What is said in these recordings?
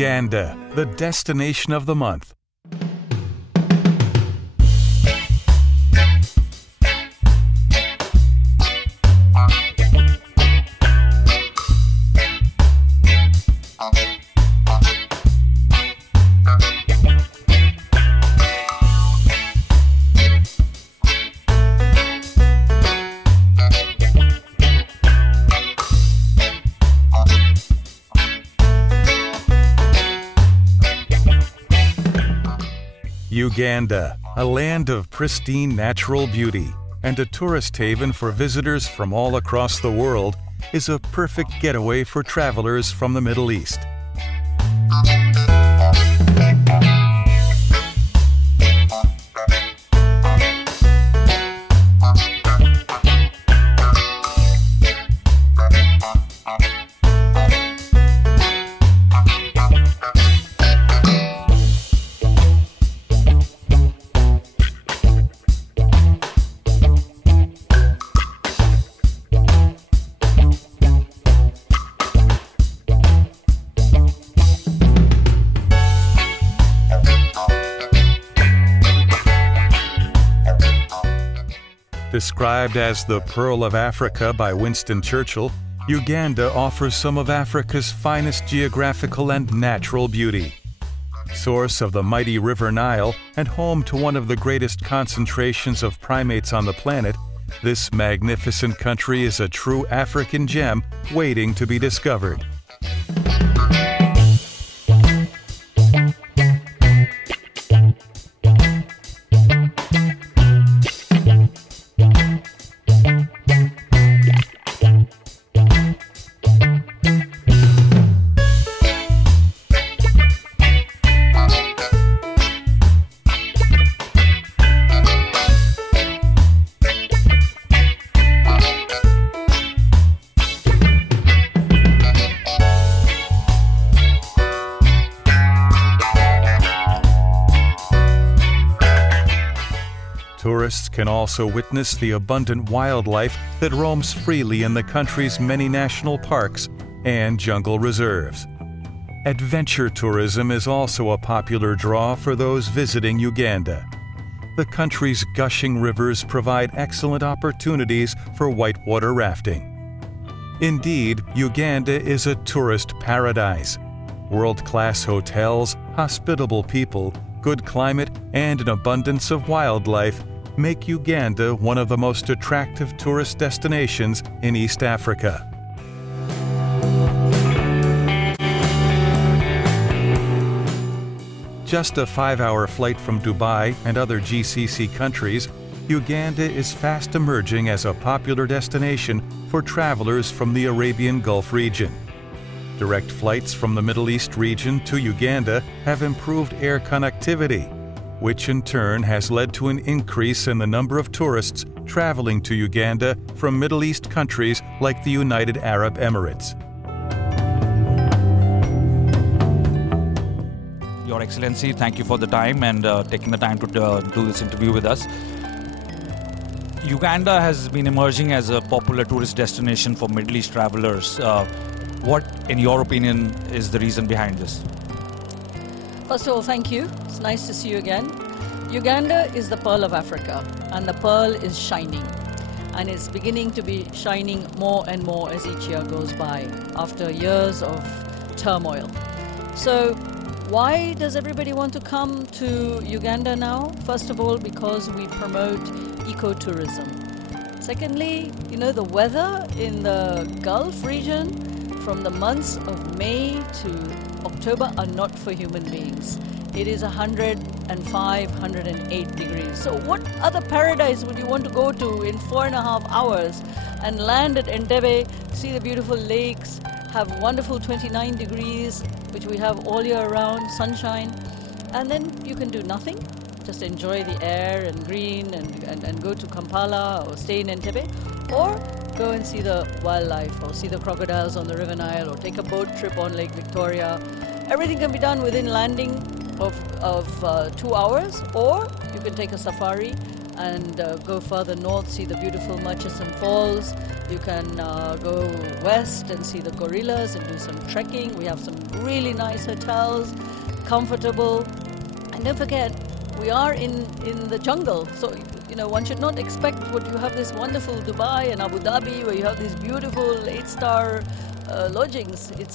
Uganda, the destination of the month. Uganda, a land of pristine natural beauty and a tourist haven for visitors from all across the world, is a perfect getaway for travelers from the Middle East. Described as the Pearl of Africa by Winston Churchill, Uganda offers some of Africa's finest geographical and natural beauty. Source of the mighty River Nile and home to one of the greatest concentrations of primates on the planet, this magnificent country is a true African gem waiting to be discovered. Tourists can also witness the abundant wildlife that roams freely in the country's many national parks and jungle reserves. Adventure tourism is also a popular draw for those visiting Uganda. The country's gushing rivers provide excellent opportunities for whitewater rafting. Indeed, Uganda is a tourist paradise. World-class hotels, hospitable people, good climate, and an abundance of wildlife make Uganda one of the most attractive tourist destinations in East Africa. Just a 5-hour flight from Dubai and other GCC countries, Uganda is fast emerging as a popular destination for travelers from the Arabian Gulf region. Direct flights from the Middle East region to Uganda have improved air connectivity, which in turn has led to an increase in the number of tourists traveling to Uganda from Middle East countries like the United Arab Emirates. Your Excellency, thank you for the time and taking the time to do this interview with us. Uganda has been emerging as a popular tourist destination for Middle East travelers. What, in your opinion, is the reason behind this? First of all, thank you. It's nice to see you again. Uganda is the pearl of Africa, and the pearl is shining. And it's beginning to be shining more and more as each year goes by, after years of turmoil. So, why does everybody want to come to Uganda now? First of all, because we promote ecotourism. Secondly, the weather in the Gulf region from the months of May to October are not for human beings. It is 105, 108 degrees. So what other paradise would you want to go to in 4.5 hours and land at Entebbe, see the beautiful lakes, have wonderful 29 degrees, which we have all year round, sunshine, and then you can do nothing, just enjoy the air and green and go to Kampala or stay in Entebbe, or go and see the wildlife or see the crocodiles on the River Nile or take a boat trip on Lake Victoria. Everything can be done within landing of 2 hours, or you can take a safari and go further north, see the beautiful Murchison Falls. You can go west and see the gorillas and do some trekking. We have some really nice hotels, comfortable. And don't forget, we are in the jungle. So, you know, one should not expect what you have this wonderful Dubai and Abu Dhabi where you have these beautiful 8-star lodgings. You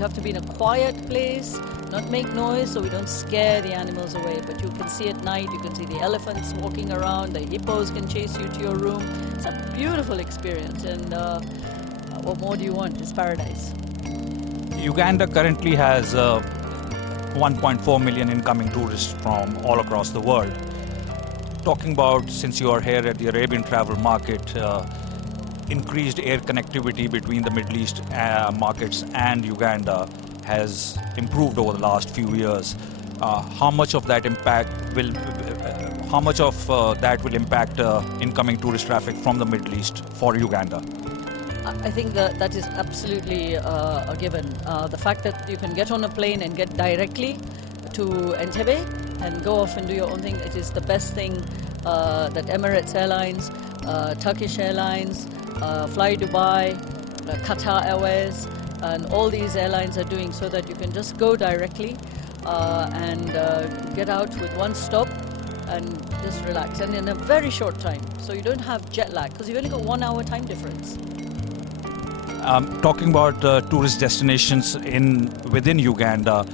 have to be in a quiet place, not make noise so we don't scare the animals away. But you can see at night, you can see the elephants walking around, the hippos can chase you to your room. It's a beautiful experience, and what more do you want? It's paradise. Uganda currently has 1.4 million incoming tourists from all across the world. Talking about, since you are here at the Arabian Travel market, increased air connectivity between the Middle East markets and Uganda has improved over the last few years. How much of that will impact incoming tourist traffic from the Middle East for Uganda? I think that is absolutely a given. The fact that you can get on a plane and get directly to Entebbe and go off and do your own thing, it is the best thing that Emirates Airlines, Turkish Airlines, Fly Dubai, Qatar Airways, and all these airlines are doing, so that you can just go directly and get out with one stop and just relax, and in a very short time. So you don't have jet lag, because you've only got 1 hour time difference. Talking about tourist destinations within Uganda,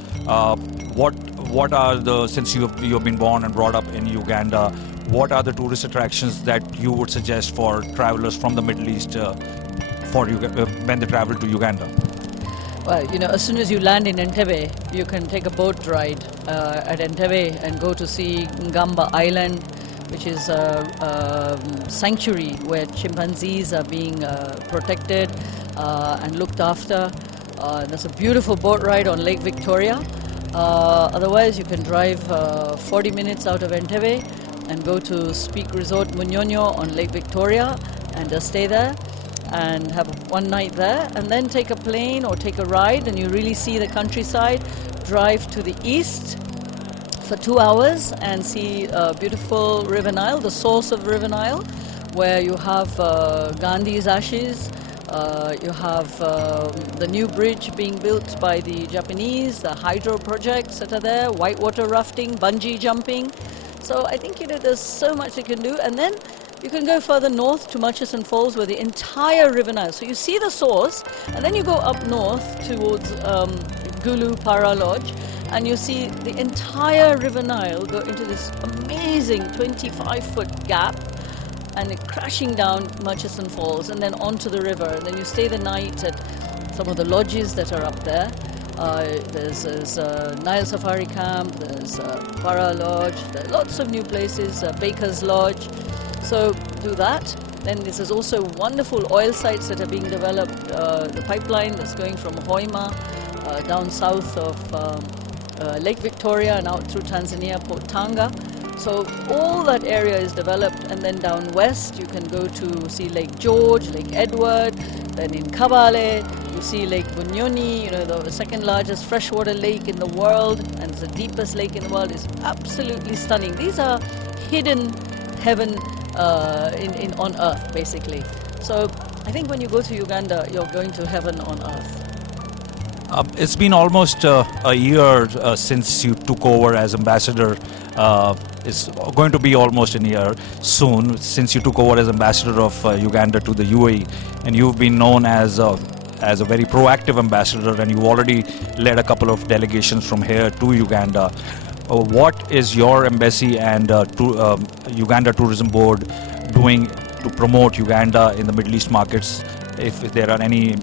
what are the, since you've been born and brought up in Uganda, what are the tourist attractions that you would suggest for travelers from the Middle East when they travel to Uganda? Well, you know, as soon as you land in Entebbe, you can take a boat ride at Entebbe and go to see Ngamba Island, which is a sanctuary where chimpanzees are being protected and looked after. There's a beautiful boat ride on Lake Victoria. Otherwise, you can drive 40 minutes out of Entebbe and go to Speak Resort Munyonyo on Lake Victoria and just stay there and have one night there, and then take a plane or take a ride and you really see the countryside. Drive to the east for 2 hours and see beautiful River Nile, the source of River Nile, where you have Gandhi's ashes. You have the new bridge being built by the Japanese, the hydro projects that are there, whitewater rafting, bungee jumping. So I think, you know, there's so much you can do. And then you can go further north to Murchison Falls, where the entire River Nile. So you see the source, and then you go up north towards Gulu Para Lodge, and you see the entire River Nile go into this amazing 25-foot gap, and it crashing down Murchison Falls, and then onto the river. And then you stay the night at some of the lodges that are up there. There's Nile Safari Camp, there's Para Lodge, there are lots of new places, Baker's Lodge. So do that. Then there's also wonderful oil sites that are being developed. The pipeline that's going from Hoima down south of Lake Victoria and out through Tanzania, Port Tanga. So all that area is developed, and then down west you can go to see Lake George, Lake Edward, then in Kabale you see Lake Bunyoni, you know, the second largest freshwater lake in the world, and the deepest lake in the world. Is absolutely stunning. These are hidden heaven on earth, basically. So I think when you go to Uganda, you're going to heaven on earth. It's been almost a year since you took over as ambassador. It's going to be almost a year soon since you took over as ambassador of Uganda to the UAE, and you've been known as a very proactive ambassador, and you already led a couple of delegations from here to Uganda. What is your embassy and Uganda Tourism Board doing to promote Uganda in the Middle East markets? If there are any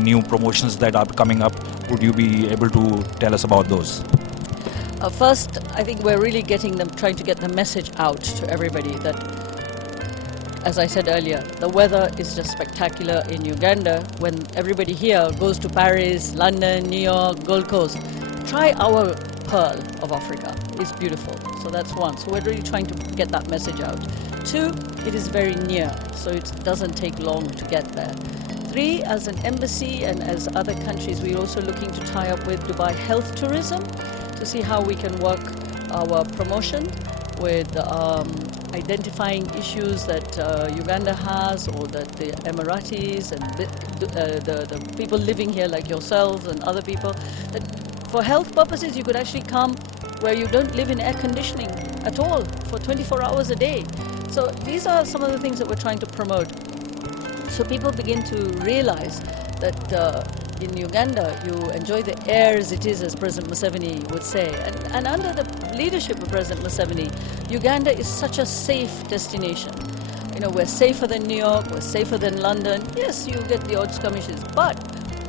new promotions that are coming up, would you be able to tell us about those? First, I think we're really trying to get the message out to everybody that, as I said earlier, the weather is just spectacular in Uganda. When everybody here goes to Paris, London, New York, Gold Coast, try our pearl of Africa. It's beautiful. So that's one. So we're really trying to get that message out. Two, it is very near, so it doesn't take long to get there. Three, as an embassy and as other countries, we're also looking to tie up with Dubai Health Tourism to see how we can work our promotion with identifying issues that Uganda has, or that the Emiratis and the people living here like yourselves and other people, that for health purposes you could actually come where you don't live in air conditioning at all for 24 hours a day. So these are some of the things that we're trying to promote. So people begin to realize that in Uganda you enjoy the air as it is, as President Museveni would say. And under the leadership of President Museveni, Uganda is such a safe destination. You know, we're safer than New York, we're safer than London. Yes, you get the odd skirmishes, but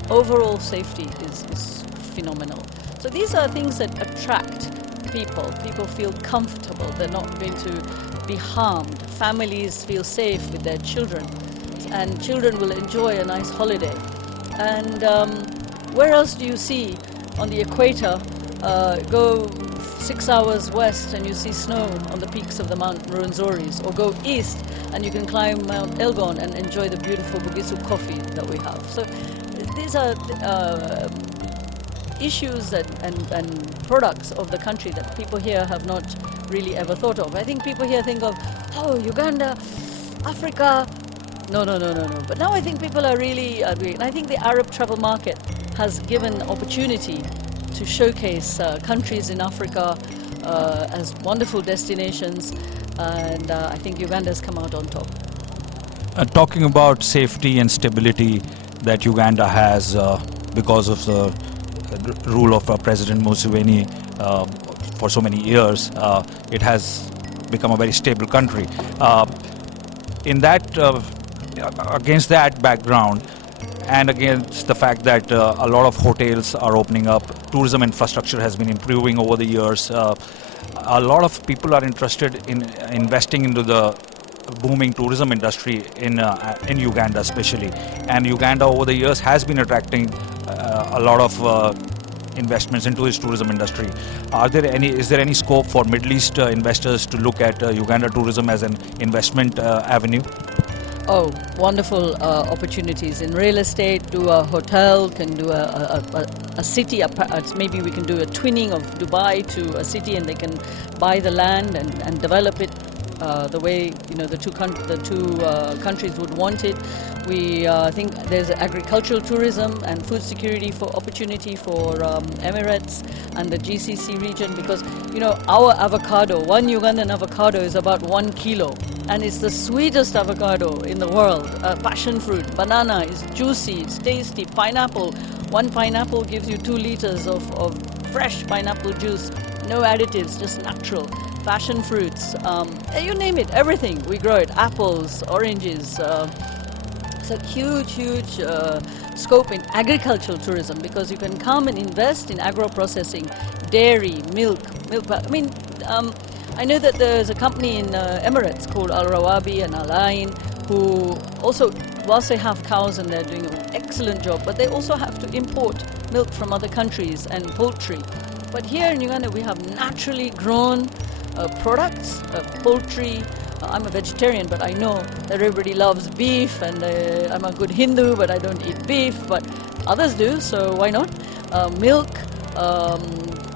overall safety is phenomenal. So these are things that attract people. People feel comfortable, they're not going to be harmed. Families feel safe with their children, and children will enjoy a nice holiday. And where else do you see on the equator, go 6 hours west and you see snow on the peaks of the Mount Ruwenzori's, or go east and you can climb Mount Elgon and enjoy the beautiful Bugisu coffee that we have. So these are issues and products of the country that people here have not really ever thought of. I think people here think of, oh, Uganda, Africa. No. But now I think people are really agreeing. And I think the Arab travel market has given opportunity to showcase countries in Africa as wonderful destinations, and I think Uganda has come out on top. Talking about safety and stability that Uganda has because of the rule of President Museveni for so many years, it has become a very stable country. In that, against that background, and against the fact that a lot of hotels are opening up, tourism infrastructure has been improving over the years. A lot of people are interested in investing into the booming tourism industry in Uganda especially. And Uganda over the years has been attracting a lot of investments into its tourism industry. Is there any scope for Middle East investors to look at Uganda tourism as an investment avenue? Oh, wonderful opportunities in real estate. Do a hotel, can do a city. Maybe we can do a twinning of Dubai to a city, and they can buy the land and develop it the way the two countries would want it. We think there's agricultural tourism and food security for opportunity for Emirates and the GCC region, because our avocado, one Ugandan avocado is about 1 kilo, and it's the sweetest avocado in the world. Passion fruit, banana is juicy, it's tasty. Pineapple, one pineapple gives you 2 liters of fresh pineapple juice, no additives, just natural. Passion fruits, you name it, everything, we grow it. Apples, oranges. It's a huge scope in agricultural tourism, because you can come and invest in agro-processing, dairy, milk. I know that there's a company in Emirates called Al Rawabi and Al Ain, who also, whilst they have cows and they're doing an excellent job, but they also have to import milk from other countries and poultry. But here in Uganda we have naturally grown products, poultry. I'm a vegetarian, but I know that everybody loves beef, and I'm a good Hindu, but I don't eat beef, but others do, so why not? Milk,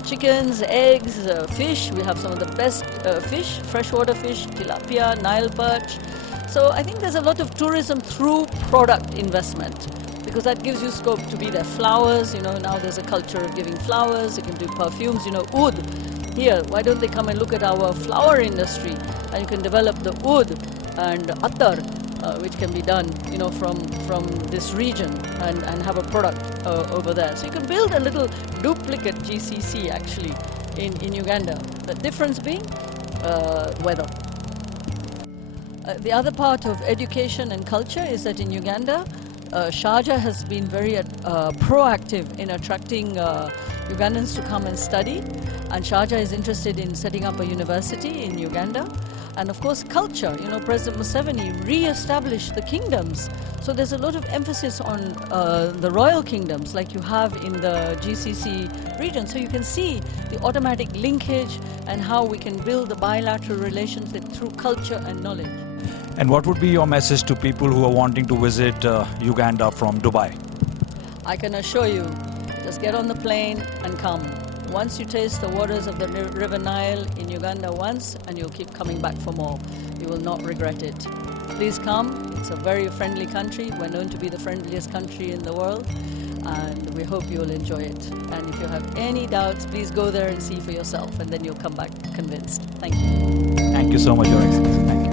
chickens, eggs, fish. We have some of the best fish, freshwater fish, tilapia, Nile perch. So I think there's a lot of tourism through product investment, because that gives you scope to be there. Flowers, now there's a culture of giving flowers. You can do perfumes, oud. Here, why don't they come and look at our flower industry, and you can develop the oud and attar, which can be done, from this region, and have a product over there. So you can build a little duplicate GCC actually in Uganda. The difference being weather. The other part of education and culture is that in Uganda, Sharjah has been very proactive in attracting Ugandans to come and study, and Sharjah is interested in setting up a university in Uganda. And of course culture, President Museveni re-established the kingdoms, so there's a lot of emphasis on the royal kingdoms like you have in the GCC region. So you can see the automatic linkage and how we can build the bilateral relationship through culture and knowledge. And what would be your message to people who are wanting to visit Uganda from Dubai? I can assure you, just get on the plane and come. Once you taste the waters of the River Nile in Uganda once, and you'll keep coming back for more. You will not regret it. Please come. It's a very friendly country. We're known to be the friendliest country in the world, and we hope you'll enjoy it. And if you have any doubts, please go there and see for yourself, and then you'll come back convinced. Thank you. Thank you so much, Your Excellency. Thank you.